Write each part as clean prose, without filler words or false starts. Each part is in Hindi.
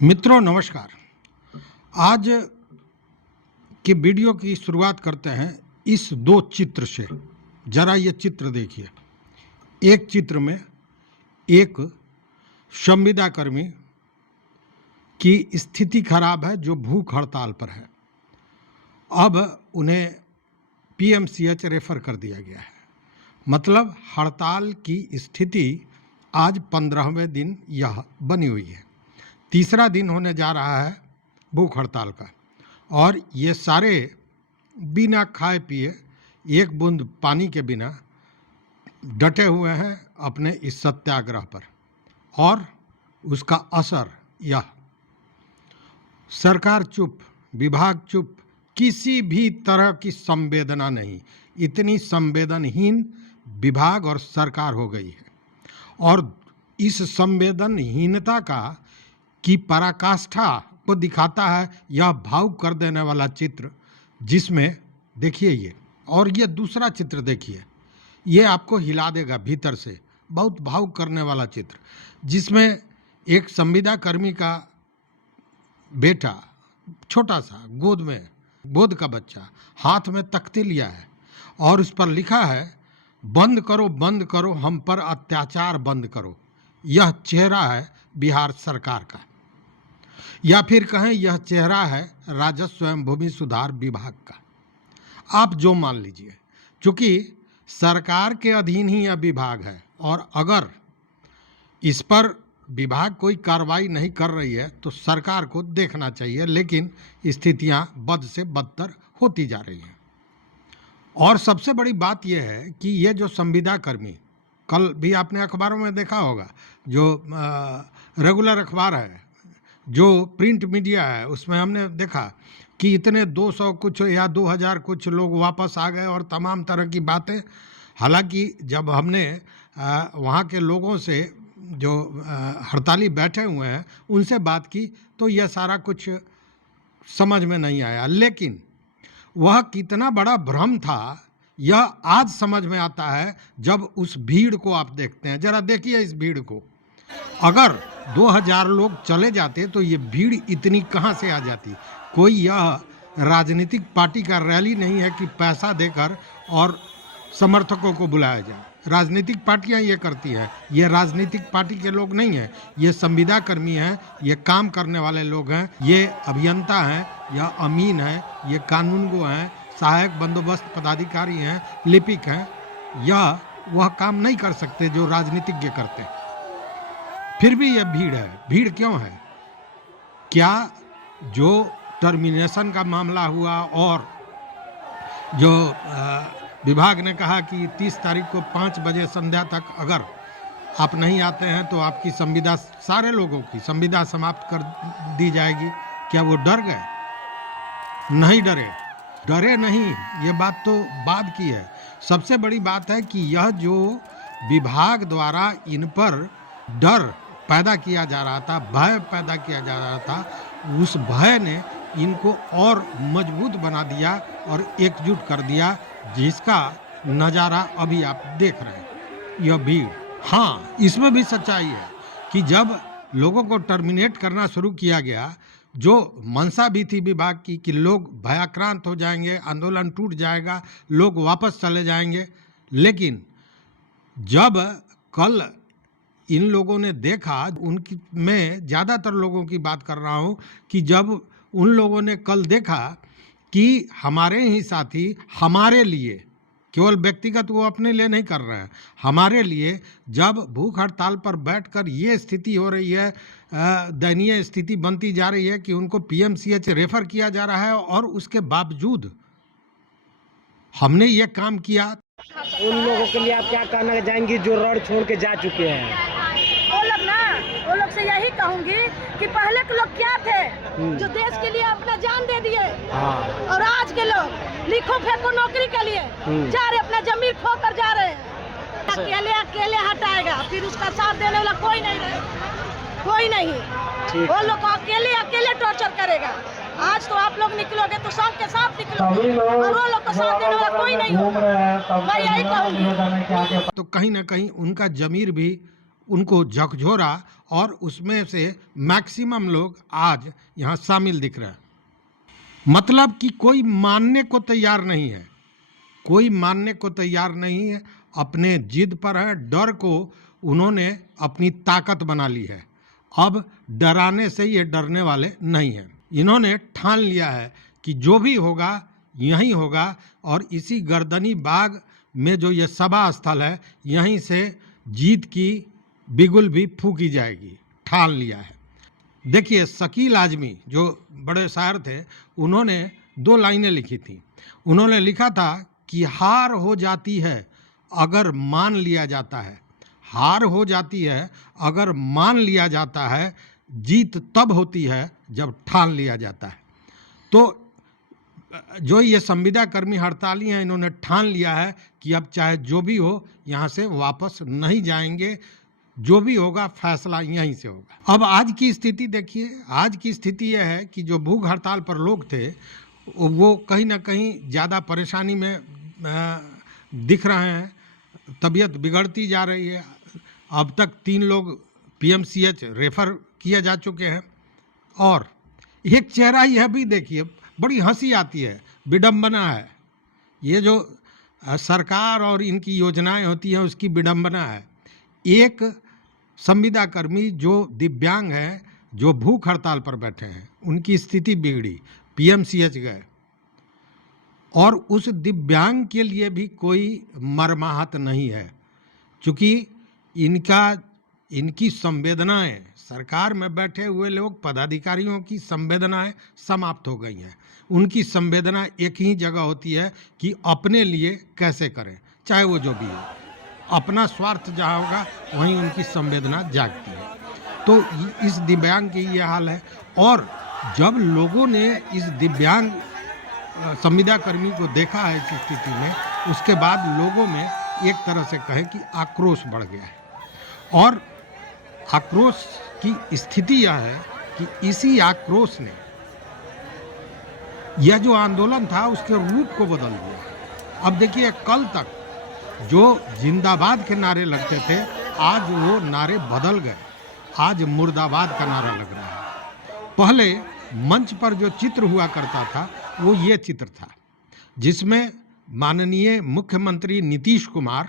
मित्रों नमस्कार। आज के वीडियो की शुरुआत करते हैं इस दो चित्र से। जरा ये चित्र देखिए। एक चित्र में एक संविदा कर्मी की स्थिति खराब है जो भूख हड़ताल पर है। अब उन्हें पीएमसीएच रेफर कर दिया गया है। मतलब हड़ताल की स्थिति आज 15वें दिन यह बनी हुई है। तीसरा दिन होने जा रहा है भूख हड़ताल का, और ये सारे बिना खाए पिए एक बूंद पानी के बिना डटे हुए हैं अपने इस सत्याग्रह पर। और उसका असर यह, सरकार चुप, विभाग चुप, किसी भी तरह की संवेदना नहीं। इतनी संवेदनहीन विभाग और सरकार हो गई है। और इस संवेदनहीनता की पराकाष्ठा को दिखाता है यह भावुक कर देने वाला चित्र, जिसमें देखिए ये, और ये दूसरा चित्र देखिए, ये आपको हिला देगा भीतर से। बहुत भावुक करने वाला चित्र, जिसमें एक संविदा कर्मी का बेटा, छोटा सा गोद का बच्चा, हाथ में तख्ती लिया है और उस पर लिखा है, बंद करो हम पर अत्याचार बंद करो। यह चेहरा है बिहार सरकार का, या फिर कहें यह चेहरा है राजस्व एवं भूमि सुधार विभाग का। आप जो मान लीजिए, क्योंकि सरकार के अधीन ही यह विभाग है, और अगर इस पर विभाग कोई कार्रवाई नहीं कर रही है तो सरकार को देखना चाहिए। लेकिन स्थितियां बद से बदतर होती जा रही हैं। और सबसे बड़ी बात यह है कि ये जो संविदा कर्मी, कल भी आपने अखबारों में देखा होगा, जो रेगुलर अखबार है, जो प्रिंट मीडिया है, उसमें हमने देखा कि इतने 200 कुछ या 2000 कुछ लोग वापस आ गए और तमाम तरह की बातें। हालांकि जब हमने वहाँ के लोगों से, जो हड़ताली बैठे हुए हैं, उनसे बात की तो यह सारा कुछ समझ में नहीं आया। लेकिन वह कितना बड़ा भ्रम था यह आज समझ में आता है जब उस भीड़ को आप देखते हैं। जरा देखिए इस भीड़ को। अगर 2000 लोग चले जाते तो ये भीड़ इतनी कहाँ से आ जाती। कोई यह राजनीतिक पार्टी का रैली नहीं है कि पैसा देकर और समर्थकों को बुलाया जाए। राजनीतिक पार्टियां ये करती हैं। ये राजनीतिक पार्टी के लोग नहीं हैं, ये संविदा कर्मी हैं, ये काम करने वाले लोग हैं, ये अभियंता हैं, यह अमीन हैं, ये कानूनगो हैं, सहायक बंदोबस्त पदाधिकारी हैं, लिपिक हैं। यह वह काम नहीं कर सकते जो राजनीतिज्ञ करते हैं। फिर भी यह भीड़ है। भीड़ क्यों है? क्या जो टर्मिनेशन का मामला हुआ और जो विभाग ने कहा कि 30 तारीख को 5 बजे संध्या तक अगर आप नहीं आते हैं तो आपकी संविदा, सारे लोगों की संविदा समाप्त कर दी जाएगी, क्या वो डर गए? नहीं डरे नहीं। ये बात तो बाद की है। सबसे बड़ी बात है कि यह जो विभाग द्वारा इन पर डर पैदा किया जा रहा था, भय पैदा किया जा रहा था, उस भय ने इनको और मजबूत बना दिया और एकजुट कर दिया, जिसका नज़ारा अभी आप देख रहे हैं। यह भीड़, हाँ, इसमें भी सच्चाई है कि जब लोगों को टर्मिनेट करना शुरू किया गया, जो मंशा भी थी विभाग की कि लोग भयाक्रांत हो जाएंगे, आंदोलन टूट जाएगा, लोग वापस चले जाएंगे। लेकिन जब कल इन लोगों ने देखा, उनकी, मैं ज़्यादातर लोगों की बात कर रहा हूँ, कि जब उन लोगों ने कल देखा कि हमारे ही साथी हमारे लिए, केवल व्यक्तिगत वो अपने लिए नहीं कर रहे हैं, हमारे लिए जब भूख हड़ताल पर बैठकर ये स्थिति हो रही है, दयनीय स्थिति बनती जा रही है कि उनको पीएमसीएच रेफर किया जा रहा है, और उसके बावजूद हमने ये काम किया। उन लोगों के लिए आप क्या कहना चाहेंगी जो रण छोड़ के जा चुके हैं? वो लोग से यही कहूंगी कि पहले के लोग क्या थे जो देश के लिए अपना जान दे दिए, और आज के लोग लिखो फेंको नौकरी के लिए जा रहे, अपना जमीन खो कर जा रहे हैं। अकेले हटाएगा, फिर उसका साथ देने वाला कोई नहीं रहे, कोई नहीं। वो लोग अकेले टॉर्चर करेगा। आज तो आप लोग निकलोगे तो सबके साथ निकलोगे, और वो लोग को साथ देने वाला कोई नहीं होगा। मैं यही कहूँगी। तो कहीं ना कहीं उनका जमीर भी उनको झकझोरा और उसमें से मैक्सिमम लोग आज यहाँ शामिल दिख रहे हैं। मतलब कि कोई मानने को तैयार नहीं है, कोई मानने को तैयार नहीं है, अपने जिद पर है। डर को उन्होंने अपनी ताकत बना ली है। अब डराने से ये डरने वाले नहीं हैं। इन्होंने ठान लिया है कि जो भी होगा यहीं होगा और इसी गर्दनी बाग में जो ये सभा स्थल है यहीं से जीत की बिगुल भी फूकी जाएगी। ठान लिया है। देखिए, शकील आजमी जो बड़े शायर थे, उन्होंने 2 लाइनें लिखी थी। उन्होंने लिखा था कि हार हो जाती है अगर मान लिया जाता है, हार हो जाती है अगर मान लिया जाता है, जीत तब होती है जब ठान लिया जाता है। तो जो ये संविदा कर्मी हड़ताली हैं, इन्होंने ठान लिया है कि अब चाहे जो भी हो यहाँ से वापस नहीं जाएंगे, जो भी होगा फैसला यहीं से होगा। अब आज की स्थिति देखिए, आज की स्थिति यह है कि जो भूख हड़ताल पर लोग थे वो कहीं ना कहीं ज़्यादा परेशानी में दिख रहे हैं, तबीयत बिगड़ती जा रही है। अब तक 3 लोग पीएमसीएच रेफर किए जा चुके हैं। और एक चेहरा यह भी देखिए, बड़ी हंसी आती है, विडंबना है। ये जो सरकार और इनकी योजनाएं होती हैं उसकी विडंबना है। एक संविदा कर्मी जो दिव्यांग हैं, जो भूख हड़ताल पर बैठे हैं, उनकी स्थिति बिगड़ी, पीएमसीएच गए और उस दिव्यांग के लिए भी कोई मरमाहत नहीं है, क्योंकि इनकी संवेदनाएं, सरकार में बैठे हुए लोग, पदाधिकारियों की संवेदनाएं समाप्त हो गई हैं। उनकी संवेदना एक ही जगह होती है कि अपने लिए कैसे करें, चाहे वो जो भी हो। अपना स्वार्थ जहाँ होगा वहीं उनकी संवेदना जागती है। तो इस दिव्यांग की ये हाल है। और जब लोगों ने इस दिव्यांग संविदा कर्मी को देखा है इस स्थिति में, उसके बाद लोगों में एक तरह से कहें कि आक्रोश बढ़ गया है। और आक्रोश की स्थिति यह है कि इसी आक्रोश ने यह जो आंदोलन था उसके रूप को बदल दिया। अब देखिए, कल तक जो जिंदाबाद के नारे लगते थे, आज वो नारे बदल गए। आज मुर्दाबाद का नारा लग रहा है। पहले मंच पर जो चित्र हुआ करता था वो ये चित्र था, जिसमें माननीय मुख्यमंत्री नीतीश कुमार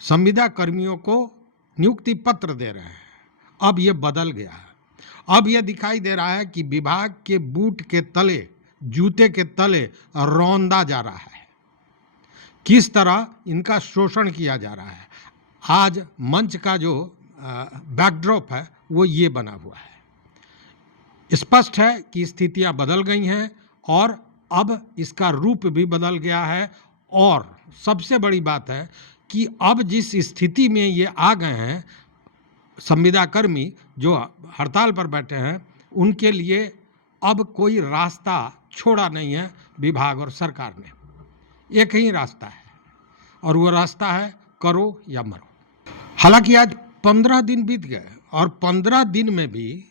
संविदा कर्मियों को नियुक्ति पत्र दे रहे हैं। अब ये बदल गया है। अब ये दिखाई दे रहा है कि विभाग के बूट के तले, जूते के तले रौंदा जा रहा है, किस तरह इनका शोषण किया जा रहा है। आज मंच का जो बैकड्रॉप है वो ये बना हुआ है। स्पष्ट है कि स्थितियां बदल गई हैं और अब इसका रूप भी बदल गया है। और सबसे बड़ी बात है कि अब जिस स्थिति में ये आ गए हैं संविदा कर्मी जो हड़ताल पर बैठे हैं, उनके लिए अब कोई रास्ता छोड़ा नहीं है विभाग और सरकार ने। एक ही रास्ता है और वो रास्ता है करो या मरो। हालांकि आज 15 दिन बीत गए और 15 दिन में भी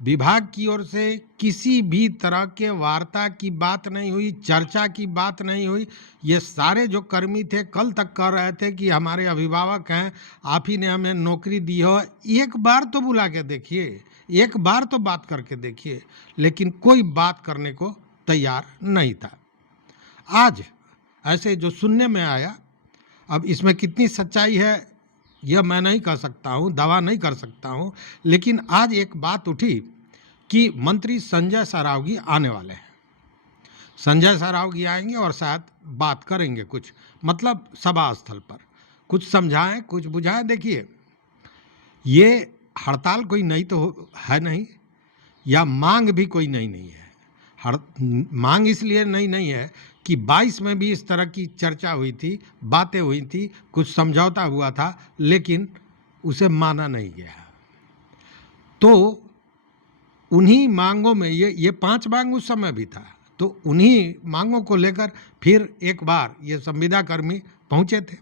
विभाग की ओर से किसी भी तरह के वार्ता की बात नहीं हुई, चर्चा की बात नहीं हुई। ये सारे जो कर्मी थे कल तक कह रहे थे कि हमारे अभिभावक हैं, आप ही ने हमें नौकरी दी हो, एक बार तो बुला के देखिए, एक बार तो बात करके देखिए। लेकिन कोई बात करने को तैयार नहीं था। आज ऐसे जो सुनने में आया, अब इसमें कितनी सच्चाई है यह मैं नहीं कह सकता हूँ, दावा नहीं कर सकता हूँ। लेकिन आज एक बात उठी कि मंत्री संजय सरावगी आने वाले हैं। संजय सरावगी आएंगे और शायद बात करेंगे कुछ, मतलब सभा स्थल पर कुछ समझाएं, कुछ बुझाएं। देखिए, ये हड़ताल कोई नई तो है नहीं, या मांग भी कोई नई नहीं है। मांग इसलिए नई नहीं है कि 22 में भी इस तरह की चर्चा हुई थी, बातें हुई थी, कुछ समझौता हुआ था, लेकिन उसे माना नहीं गया। तो उन्हीं मांगों में ये 5 मांग उस समय भी था, तो उन्हीं मांगों को लेकर फिर एक बार ये संविदा कर्मी पहुंचे थे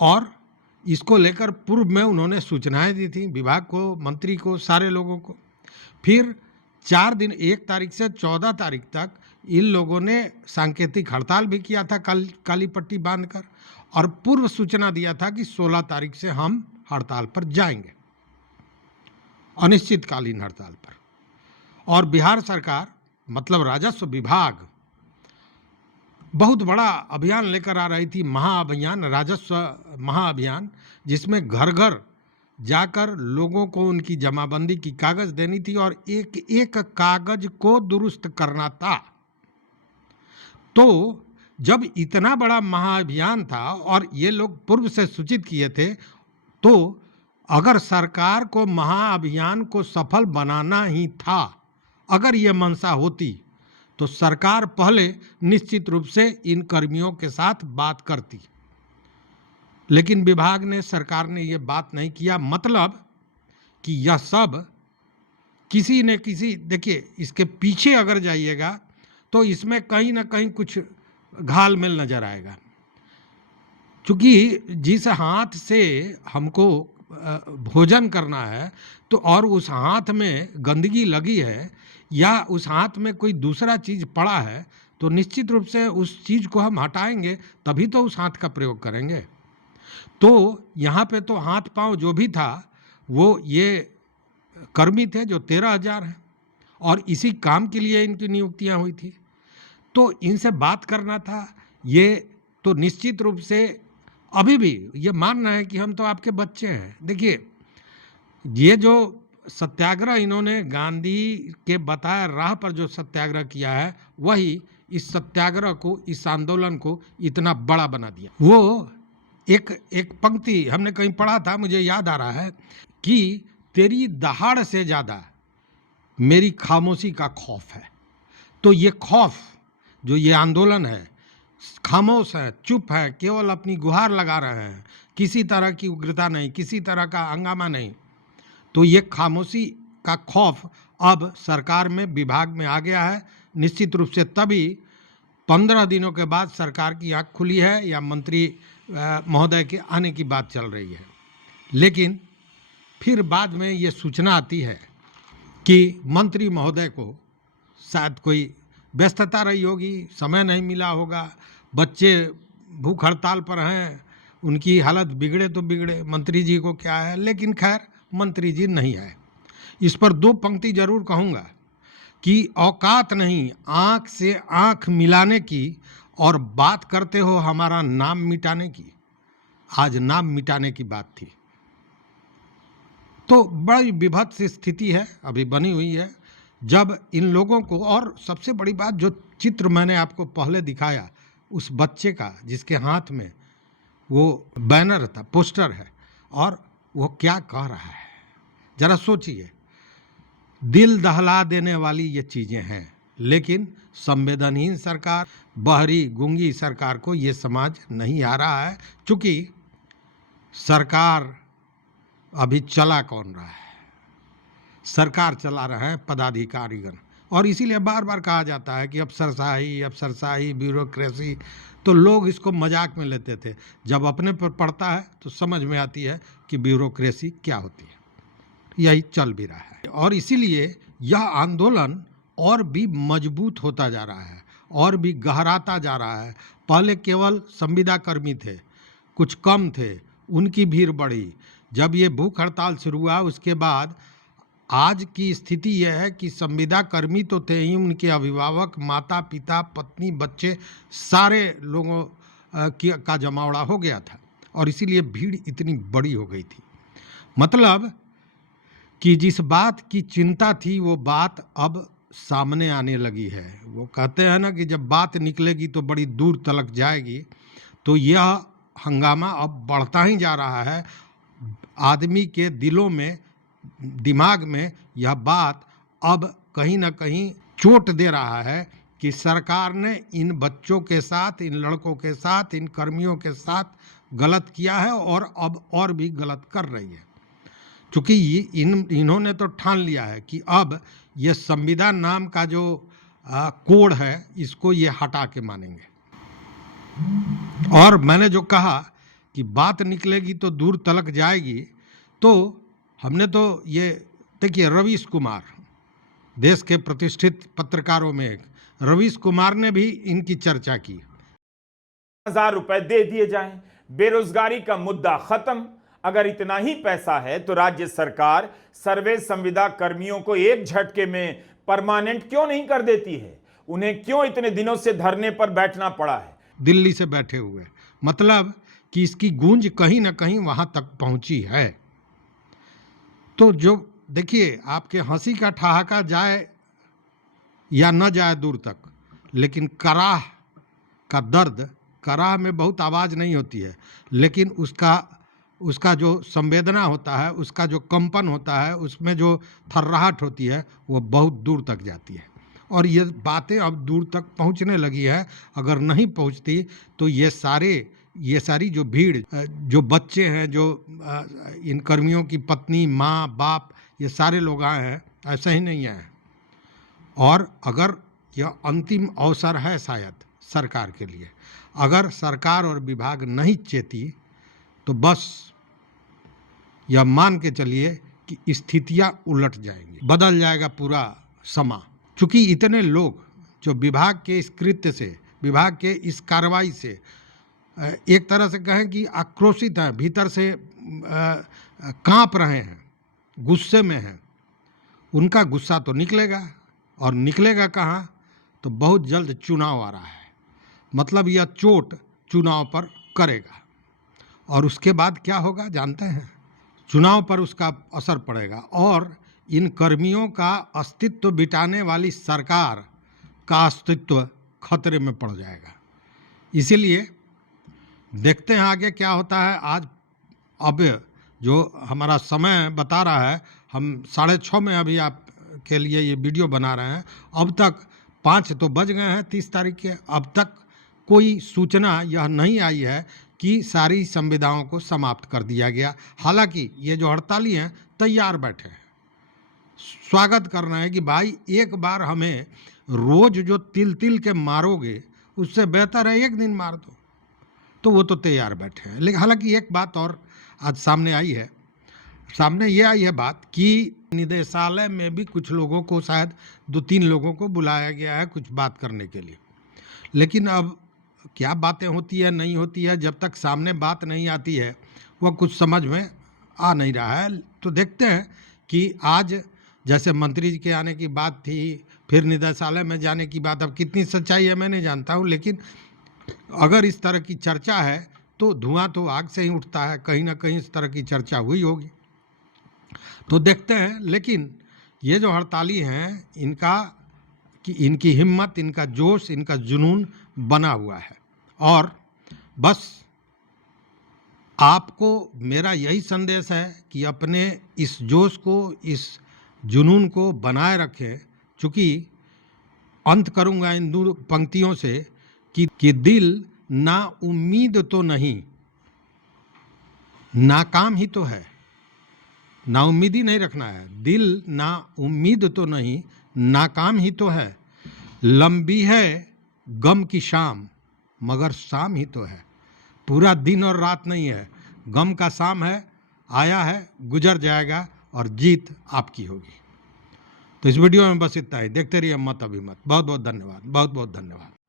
और इसको लेकर पूर्व में उन्होंने सूचनाएं दी थी विभाग को, मंत्री को, सारे लोगों को। फिर 4 दिन, 1 तारीख से 14 तारीख तक इन लोगों ने सांकेतिक हड़ताल भी किया था काली पट्टी बांधकर। और पूर्व सूचना दिया था कि 16 तारीख से हम हड़ताल पर जाएंगे, अनिश्चितकालीन हड़ताल पर। और बिहार सरकार मतलब राजस्व विभाग बहुत बड़ा अभियान लेकर आ रही थी, महाअभियान, राजस्व महाअभियान, जिसमें घर घर जाकर लोगों को उनकी जमाबंदी की कागज देनी थी और एक एक कागज को दुरुस्त करना था। तो जब इतना बड़ा महाअभियान था और ये लोग पूर्व से सूचित किए थे, तो अगर सरकार को महाअभियान को सफल बनाना ही था, अगर ये मंशा होती, तो सरकार पहले निश्चित रूप से इन कर्मियों के साथ बात करती। लेकिन विभाग ने, सरकार ने ये बात नहीं किया। मतलब कि यह सब किसी न किसी, देखिए इसके पीछे अगर जाइएगा तो इसमें कहीं ना कहीं कुछ घालमेल नजर आएगा। क्योंकि जिस हाथ से हमको भोजन करना है तो और उस हाथ में गंदगी लगी है या उस हाथ में कोई दूसरा चीज़ पड़ा है, तो निश्चित रूप से उस चीज़ को हम हटाएंगे, तभी तो उस हाथ का प्रयोग करेंगे। तो यहाँ पे तो हाथ पांव जो भी था वो ये कर्मी थे जो 13,000 हैं और इसी काम के लिए इनकी नियुक्तियाँ हुई थी। तो इनसे बात करना था। ये तो निश्चित रूप से अभी भी ये मानना है कि हम तो आपके बच्चे हैं। देखिए, ये जो सत्याग्रह इन्होंने गांधी के बताए राह पर जो सत्याग्रह किया है, वही इस सत्याग्रह को, इस आंदोलन को इतना बड़ा बना दिया। वो एक पंक्ति हमने कहीं पढ़ा था, मुझे याद आ रहा है कि तेरी दहाड़ से ज़्यादा मेरी खामोशी का खौफ है। तो ये खौफ, जो ये आंदोलन है, खामोश है, चुप है, केवल अपनी गुहार लगा रहे हैं, किसी तरह की उग्रता नहीं, किसी तरह का हंगामा नहीं। तो ये खामोशी का खौफ अब सरकार में, विभाग में आ गया है निश्चित रूप से। तभी 15 दिनों के बाद सरकार की आँख खुली है या मंत्री महोदय के आने की बात चल रही है। लेकिन फिर बाद में ये सूचना आती है कि मंत्री महोदय को शायद कोई व्यस्तता रही होगी, समय नहीं मिला होगा, बच्चे भूख हड़ताल पर हैं, उनकी हालत बिगड़े तो बिगड़े, मंत्री जी को क्या है। लेकिन खैर मंत्री जी नहीं आए। इस पर 2 पंक्ति जरूर कहूँगा कि औकात नहीं आँख से आँख मिलाने की और बात करते हो हमारा नाम मिटाने की। आज नाम मिटाने की बात थी। तो बड़ी विभत्स स्थिति है अभी बनी हुई है, जब इन लोगों को, और सबसे बड़ी बात, जो चित्र मैंने आपको पहले दिखाया उस बच्चे का जिसके हाथ में वो बैनर था, पोस्टर है, और वो क्या कह रहा है, जरा सोचिए। दिल दहला देने वाली ये चीज़ें हैं। लेकिन संवेदनहीन सरकार, बहरी गूंगी सरकार को ये समझ नहीं आ रहा है। चूँकि सरकार अभी चला कौन रहा है, सरकार चला रहे हैं पदाधिकारीगण। और इसीलिए बार बार कहा जाता है कि अफसरशाही, ब्यूरोक्रेसी। तो लोग इसको मजाक में लेते थे, जब अपने पर पड़ता है तो समझ में आती है कि ब्यूरोक्रेसी क्या होती है। यही चल भी रहा है और इसीलिए यह आंदोलन और भी मजबूत होता जा रहा है और भी गहराता जा रहा है। पहले केवल संविदा कर्मी थे, कुछ कम थे, उनकी भीड़ बढ़ी। जब ये भूख हड़ताल शुरू हुआ उसके बाद आज की स्थिति यह है कि संविदा कर्मी तो थे ही, उनके अभिभावक, माता पिता, पत्नी, बच्चे, सारे लोगों का जमावड़ा हो गया था और इसीलिए भीड़ इतनी बड़ी हो गई थी। मतलब कि जिस बात की चिंता थी वो बात अब सामने आने लगी है। वो कहते हैं ना कि जब बात निकलेगी तो बड़ी दूर तलक जाएगी। तो यह हंगामा अब बढ़ता ही जा रहा है। आदमी के दिलों में, दिमाग में यह बात अब कहीं ना कहीं चोट दे रहा है कि सरकार ने इन बच्चों के साथ, इन लड़कों के साथ, इन कर्मियों के साथ गलत किया है और अब और भी गलत कर रही है। क्योंकि इन्होंने तो ठान लिया है कि अब ये संविदा नाम का जो कोड है इसको ये हटा के मानेंगे। और मैंने जो कहा कि बात निकलेगी तो दूर तलक जाएगी, तो हमने तो ये देखिए, रवीश कुमार, देश के प्रतिष्ठित पत्रकारों में एक रवीश कुमार ने भी इनकी चर्चा की। 1000 रुपए दे दिए जाएं, बेरोजगारी का मुद्दा खत्म। अगर इतना ही पैसा है तो राज्य सरकार सर्वे संविदा कर्मियों को एक झटके में परमानेंट क्यों नहीं कर देती है? उन्हें क्यों इतने दिनों से धरने पर बैठना पड़ा है? दिल्ली से बैठे हुए, मतलब कि इसकी गूंज कहीं ना कहीं वहां तक पहुंची है। तो जो देखिए, आपके हंसी का ठहाका जाए या न जाए दूर तक, लेकिन कराह का दर्द, कराह में बहुत आवाज़ नहीं होती है, लेकिन उसका जो संवेदना होता है, उसका जो कंपन होता है, उसमें जो थर्राहट होती है, वो बहुत दूर तक जाती है। और ये बातें अब दूर तक पहुंचने लगी है। अगर नहीं पहुंचती तो ये सारी जो भीड़, जो बच्चे हैं, जो इन कर्मियों की पत्नी, माँ, बाप, ये सारे लोग आए हैं, ऐसा ही नहीं आए। और अगर यह अंतिम अवसर है शायद सरकार के लिए, अगर सरकार और विभाग नहीं चेती तो बस यह मान के चलिए कि स्थितियां उलट जाएंगी, बदल जाएगा पूरा समा। चूंकि इतने लोग जो विभाग के इस कृत्य से, विभाग के इस कार्रवाई से एक तरह से कहें कि आक्रोशित हैं, भीतर से कांप रहे हैं, गुस्से में हैं, उनका गुस्सा तो निकलेगा। और निकलेगा कहाँ? तो बहुत जल्द चुनाव आ रहा है, मतलब यह चोट चुनाव पर करेगा। और उसके बाद क्या होगा जानते हैं? चुनाव पर उसका असर पड़ेगा और इन कर्मियों का अस्तित्व बिटाने वाली सरकार का अस्तित्व खतरे में पड़ जाएगा। इसीलिए देखते हैं आगे क्या होता है। अब जो हमारा समय बता रहा है, हम 6:30 में अभी आप के लिए ये वीडियो बना रहे हैं। अब तक 5 तो बज गए हैं 30 तारीख के, अब तक कोई सूचना यह नहीं आई है कि सारी संविदाओं को समाप्त कर दिया गया। हालांकि ये जो हड़ताली हैं तैयार बैठे हैं, स्वागत कर रहे हैं कि भाई एक बार हमें रोज जो तिल तिल के मारोगे उससे बेहतर है एक दिन मार दो। तो वो तो तैयार बैठे हैं। लेकिन हालांकि एक बात और आज सामने आई है, सामने ये आई है बात कि निदेशालय में भी कुछ लोगों को, शायद 2-3 लोगों को बुलाया गया है कुछ बात करने के लिए। लेकिन अब क्या बातें होती है नहीं होती है, जब तक सामने बात नहीं आती है वह कुछ समझ में आ नहीं रहा है। तो देखते हैं कि आज जैसे मंत्री जी के आने की बात थी, फिर निदेशालय में जाने की बात, अब कितनी सच्चाई है मैं नहीं जानता हूँ, लेकिन अगर इस तरह की चर्चा है तो धुआं तो आग से ही उठता है, कहीं ना कहीं इस तरह की चर्चा हुई होगी। तो देखते हैं। लेकिन ये जो हड़ताली हैं, इनकी हिम्मत, इनका जोश, इनका जुनून बना हुआ है। और बस आपको मेरा यही संदेश है कि अपने इस जोश को, इस जुनून को बनाए रखें। चूँकि अंत करूँगा इन 2 पंक्तियों से कि दिल ना उम्मीद तो नहीं, नाकाम ही तो है। ना उम्मीदी नहीं रखना है। दिल ना उम्मीद तो नहीं, नाकाम ही तो है। लंबी है गम की शाम, मगर शाम ही तो है। पूरा दिन और रात नहीं है, गम का शाम है, आया है, गुजर जाएगा और जीत आपकी होगी। तो इस वीडियो में बस इतना ही। देखते रहिए मत अभिमत। बहुत बहुत धन्यवाद, बहुत बहुत धन्यवाद।